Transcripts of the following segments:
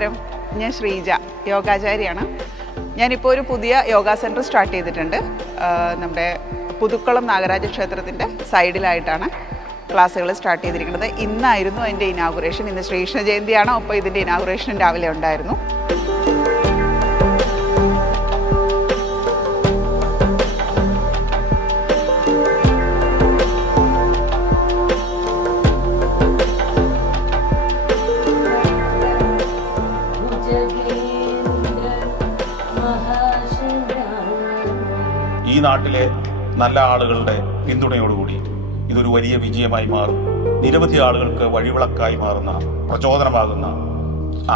നമസ്കാരം, ഞാൻ ശ്രീജ, യോഗാചാരിയാണ്. ഞാനിപ്പോൾ ഒരു പുതിയ യോഗ സെൻറ്റർ സ്റ്റാർട്ട് ചെയ്തിട്ടുണ്ട്. നമ്മുടെ പുതുക്കുളം നാഗരാജ ക്ഷേത്രത്തിൻ്റെ സൈഡിലായിട്ടാണ് ക്ലാസ്സുകൾ സ്റ്റാർട്ട് ചെയ്തിരിക്കുന്നത്. ഇന്നായിരുന്നു അതിൻ്റെ ഇനാഗുറേഷൻ. ഇന്ന് ശ്രീകൃഷ്ണ ജയന്തിയാണ്, അപ്പോൾ ഇതിൻ്റെ ഇനാഗുറേഷൻ രാവിലെ ഉണ്ടായിരുന്നു. ഈ നാട്ടിലെ നല്ല ആളുകളുടെ പിന്തുണയോടുകൂടി ഇതൊരു വലിയ വിജയമായി മാറും. നിരവധി ആളുകൾക്ക് വഴിവിളക്കായി മാറുന്ന, പ്രചോദനമാകുന്ന,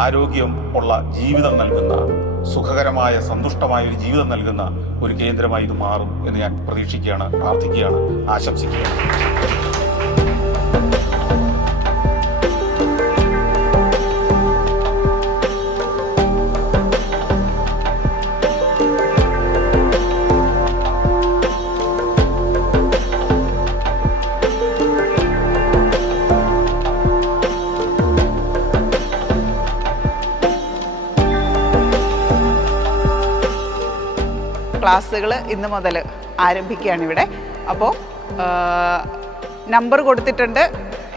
ആരോഗ്യം ഉള്ള ജീവിതം നൽകുന്ന, സുഖകരമായ സന്തുഷ്ടമായ ഒരു ജീവിതം നൽകുന്ന ഒരു കേന്ദ്രമായി ഇത് മാറും എന്ന് ഞാൻ പ്രതീക്ഷിക്കുകയാണ്, പ്രാർത്ഥിക്കുകയാണ്, ആശംസിക്കുകയാണ്. ക്ലാസ്സുകൾ ഇന്ന് മുതൽ ആരംഭിക്കുകയാണ് ഇവിടെ. അപ്പോൾ നമ്പർ കൊടുത്തിട്ടുണ്ട്,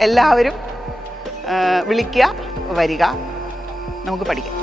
എല്ലാവരും വിളിക്കുക, വരിക, നമുക്ക് പഠിക്കാം.